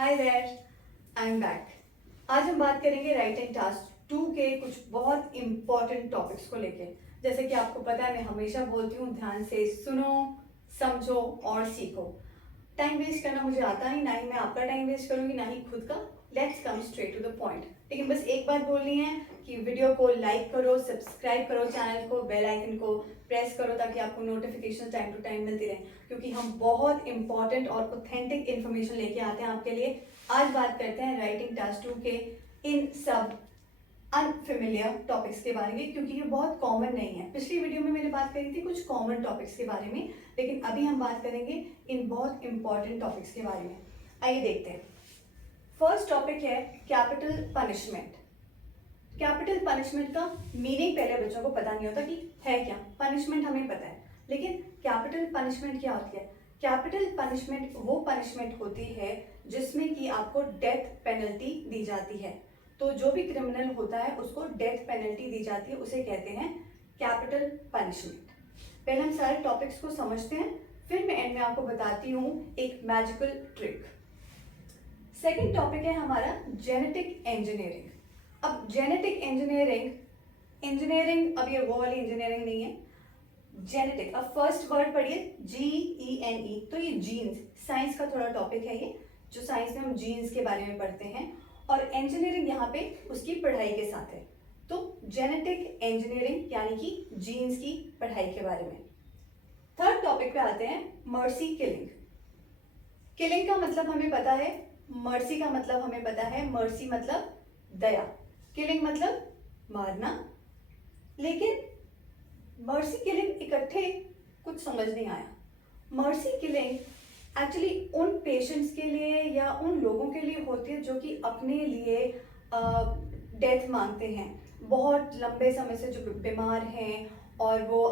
Hi there, I am back. आज हम बात करेंगे राइटिंग टास्क 2 के कुछ बहुत इंपॉर्टेंट टॉपिक्स को लेके। जैसे कि आपको पता है, मैं हमेशा बोलती हूँ ध्यान से सुनो, समझो और सीखो। टाइम वेस्ट करना मुझे आता नहीं, ना ही मैं आपका टाइम वेस्ट करूंगी, ना ही खुद का। Let's come straight to the point. लेकिन बस एक बात बोलनी है कि वीडियो को लाइक करो, सब्सक्राइब करो चैनल को, बेल आइकन को प्रेस करो ताकि आपको नोटिफिकेशन टाइम टू टाइम मिलती रहे, क्योंकि हम बहुत इंपॉर्टेंट और ऑथेंटिक इन्फॉर्मेशन लेके आते हैं आपके लिए। आज बात करते हैं राइटिंग टास्क 2 के इन सब अनफेमिलियर टॉपिक्स के बारे में, क्योंकि ये बहुत कॉमन नहीं है। पिछली वीडियो में मैंने बात करी थी कुछ कॉमन टॉपिक्स के बारे में, लेकिन अभी हम बात करेंगे इन बहुत इंपॉर्टेंट टॉपिक्स के बारे में। आइए देखते हैं। फर्स्ट टॉपिक है कैपिटल पनिशमेंट। कैपिटल पनिशमेंट का मीनिंग पहले बच्चों को पता नहीं होता कि है क्या। पनिशमेंट हमें पता है, लेकिन कैपिटल पनिशमेंट क्या होती है? कैपिटल पनिशमेंट वो पनिशमेंट होती है जिसमें कि आपको डेथ पेनल्टी दी जाती है। तो जो भी क्रिमिनल होता है उसको डेथ पेनल्टी दी जाती है, उसे कहते हैं कैपिटल पनिशमेंट। पहले हम सारे टॉपिक्स को समझते हैं, फिर मैं एंड में आपको बताती हूँ एक मैजिकल ट्रिक। सेकेंड टॉपिक है हमारा जेनेटिक इंजीनियरिंग। अब जेनेटिक इंजीनियरिंग अब ये वो वाली इंजीनियरिंग नहीं है, जेनेटिक। अब फर्स्ट वर्ड पढ़िए GENE, तो ये जीन्स, साइंस का थोड़ा टॉपिक है ये, जो साइंस में हम जीन्स के बारे में पढ़ते हैं, और इंजीनियरिंग यहाँ पे उसकी पढ़ाई के साथ है। तो जेनेटिक इंजीनियरिंग यानी कि जीन्स की पढ़ाई के बारे में। थर्ड टॉपिक पे आते हैं मर्सी किलिंग। किलिंग का मतलब हमें पता है, मर्सी का मतलब हमें पता है, मर्सी मतलब दया, किलिंग मतलब मारना। लेकिन मर्सी किलिंग इकट्ठे कुछ समझ नहीं आया। मर्सी किलिंग एक्चुअली उन पेशेंट्स के लिए या उन लोगों के लिए होती है जो कि अपने लिए डेथ मांगते हैं, बहुत लंबे समय से जो बीमार हैं और वो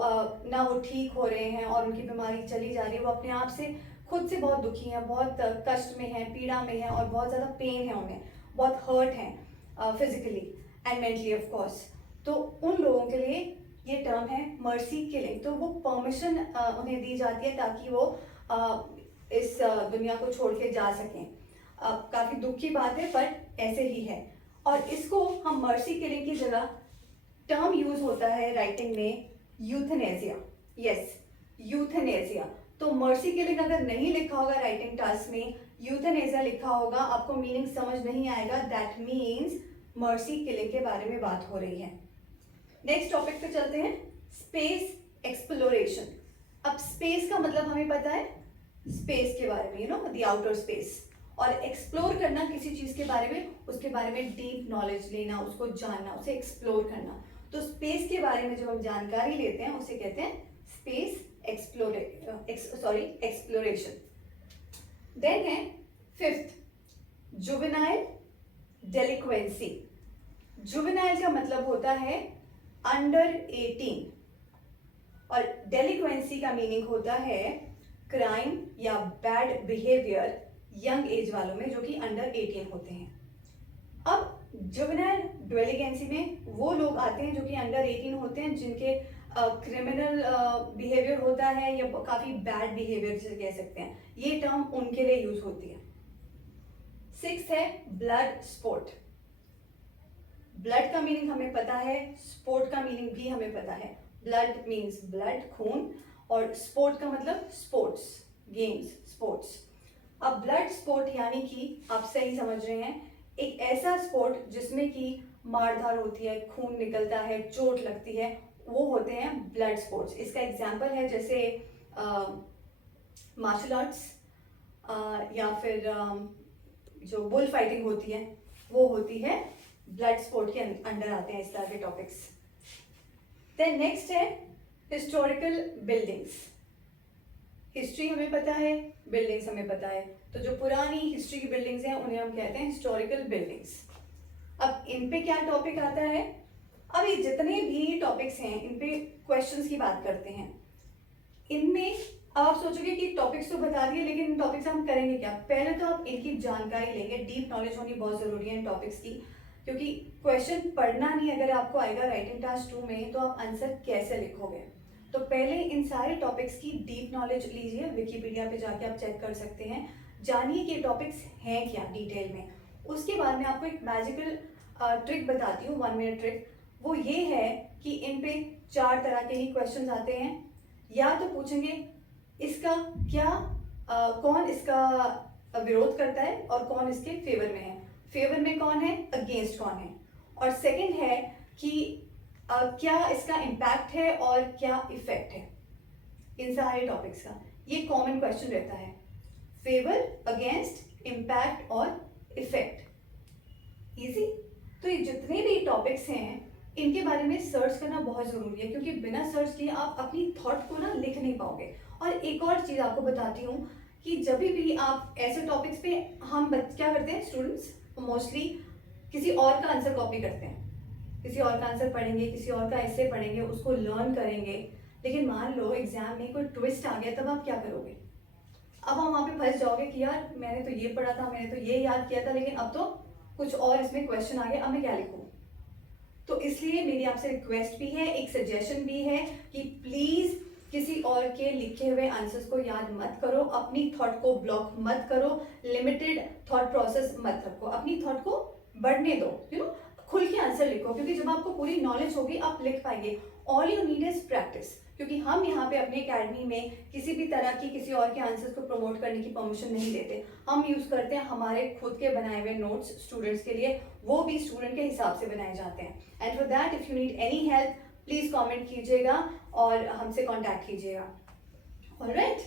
ना वो ठीक हो रहे हैं और उनकी बीमारी चली जा रही है, वो अपने आप से खुद से बहुत दुखी हैं, बहुत कष्ट में हैं, पीड़ा में हैं और बहुत ज़्यादा पेन है उन्हें, बहुत हर्ट हैं physically and mentally of course. तो उन लोगों के लिए ये टर्म है मर्सी किलिंग। तो वो परमिशन उन्हें दी जाती है ताकि वो इस दुनिया को छोड़ के जा सकें। काफ़ी दुख की बात है पर ऐसे ही है। और इसको हम मर्सी किलिंग की जगह टर्म यूज होता है राइटिंग में यूथनेसिया। Yes, euthanasia. तो मर्सी किलिंग अगर नहीं लिखा होगा राइटिंग टास्क में, यूथनेसिया लिखा होगा, आपको मीनिंग समझ नहीं आएगा। दैट मीन्स मर्सी किलिंग के बारे में बात हो रही है। नेक्स्ट टॉपिक पे चलते हैं, स्पेस एक्सप्लोरेशन। अब स्पेस का मतलब हमें पता है, स्पेस के बारे में, you know, the outer space. और एक्सप्लोर करना किसी चीज के बारे में, उसके बारे में डीप नॉलेज लेना, उसको जानना, उसे एक्सप्लोर करना। तो स्पेस के बारे में जो हम जानकारी लेते हैं उसे कहते हैं स्पेस एक्सप्लोरेशन। देन है फिफ्थ, जुवेनाइल डेलिक्वेंसी। जुवेनाइल का मतलब होता है अंडर 18 और डेलिक्वेंसी का मीनिंग होता है क्राइम या बैड बिहेवियर यंग एज वालों में जो कि अंडर 18 होते हैं। अब जुवेनाइल डेलिक्वेंसी में वो लोग आते हैं जो कि अंडर 18 होते हैं, जिनके क्रिमिनल बिहेवियर होता है या काफी बैड बिहेवियर जिसे कह सकते हैं। ये टर्म उनके लिए यूज होती है। सिक्स है ब्लड स्पोर्ट। ब्लड का मीनिंग हमें पता है, स्पोर्ट का मीनिंग भी हमें पता है। ब्लड मीन्स ब्लड, खून, और स्पोर्ट का मतलब स्पोर्ट्स, गेम्स, स्पोर्ट्स। अब ब्लड स्पोर्ट यानी कि आप सही समझ रहे हैं, एक ऐसा स्पोर्ट जिसमें कि मारधार होती है, खून निकलता है, चोट लगती है, वो होते हैं ब्लड स्पोर्ट्स। इसका एग्जाम्पल है जैसे मार्शल आर्ट्स या फिर जो बुल फाइटिंग होती है, वो होती है ब्लड स्पोर्ट के अंडर आते हैं इस तरह के टॉपिक्स। देन नेक्स्ट है हिस्टोरिकल बिल्डिंग्स। हिस्ट्री हमें पता है, बिल्डिंग्स हमें पता है, तो जो पुरानी हिस्ट्री की बिल्डिंग्स हैं उन्हें हम कहते हैं हिस्टोरिकल बिल्डिंग्स। अब इन पे क्या टॉपिक आता है? अब ये जितने भी टॉपिक्स हैं इन पे क्वेश्चंस की बात करते हैं। इनमें आप सोचोगे कि टॉपिक्स तो बता दिए, लेकिन इन टॉपिक्स हम करेंगे क्या? पहले तो आप इनकी जानकारी लेंगे, डीप नॉलेज होनी बहुत जरूरी है इन टॉपिक्स की, क्योंकि क्वेश्चन पढ़ना नहीं अगर आपको आएगा राइटिंग टास्क 2 में, तो आप आंसर कैसे लिखोगे? तो पहले इन सारे टॉपिक्स की डीप नॉलेज लीजिए, विकिपीडिया पे जाके आप चेक कर सकते हैं। जानिए कि टॉपिक्स हैं क्या डिटेल में। उसके बाद मैं आपको एक मैजिकल ट्रिक बताती हूँ, 1 मिनट ट्रिक। वो ये है कि इन पे 4 तरह के ही क्वेश्चन आते हैं। या तो पूछेंगे इसका क्या कौन इसका विरोध करता है और कौन इसके फेवर में है, फेवर में कौन है, अगेंस्ट कौन है। और सेकंड है कि क्या इसका इम्पैक्ट है और क्या इफेक्ट है। इन सारे टॉपिक्स का ये कॉमन क्वेश्चन रहता है, फेवर, अगेंस्ट, इम्पैक्ट और इफेक्ट। इजी। तो ये जितने भी टॉपिक्स हैं इनके बारे में सर्च करना बहुत ज़रूरी है, क्योंकि बिना सर्च किए आप अपनी थॉट को ना लिख नहीं पाओगे। और एक और चीज़ आपको बताती हूँ कि जब भी आप ऐसे टॉपिक्स पे हम क्या करते हैं स्टूडेंट्स, मोस्टली किसी और का आंसर कॉपी करते हैं, किसी और का आंसर पढ़ेंगे, किसी और का ऐसे पढ़ेंगे, उसको लर्न करेंगे। लेकिन मान लो एग्जाम में कोई ट्विस्ट आ गया, तब आप क्या करोगे? अब हम वहाँ पे फंस जाओगे कि यार मैंने तो ये पढ़ा था, मैंने तो ये याद किया था, लेकिन अब तो कुछ और इसमें क्वेश्चन आ गया, अब मैं क्या लिखूँ? तो इसलिए मेरी आपसे रिक्वेस्ट भी है, एक सजेशन भी है कि प्लीज किसी और के लिखे हुए आंसर्स को याद मत करो, अपनी थॉट को ब्लॉक मत करो, लिमिटेड थॉट प्रोसेस मत रखो, अपनी थॉट को बढ़ने दो, खुल के आंसर लिखो, क्योंकि जब आपको पूरी नॉलेज होगी आप लिख पाएंगे। All you need is practice, क्योंकि हम यहाँ पे अपने एकेडमी में किसी भी तरह की किसी और के आंसर्स को प्रमोट करने की परमिशन नहीं देते। हम यूज करते हैं हमारे खुद के बनाए हुए नोट्स स्टूडेंट्स के लिए, वो भी स्टूडेंट के हिसाब से बनाए जाते हैं। And for that if you need any help please comment कीजिएगा और हमसे कांटेक्ट कीजिएगा। ऑलराइट।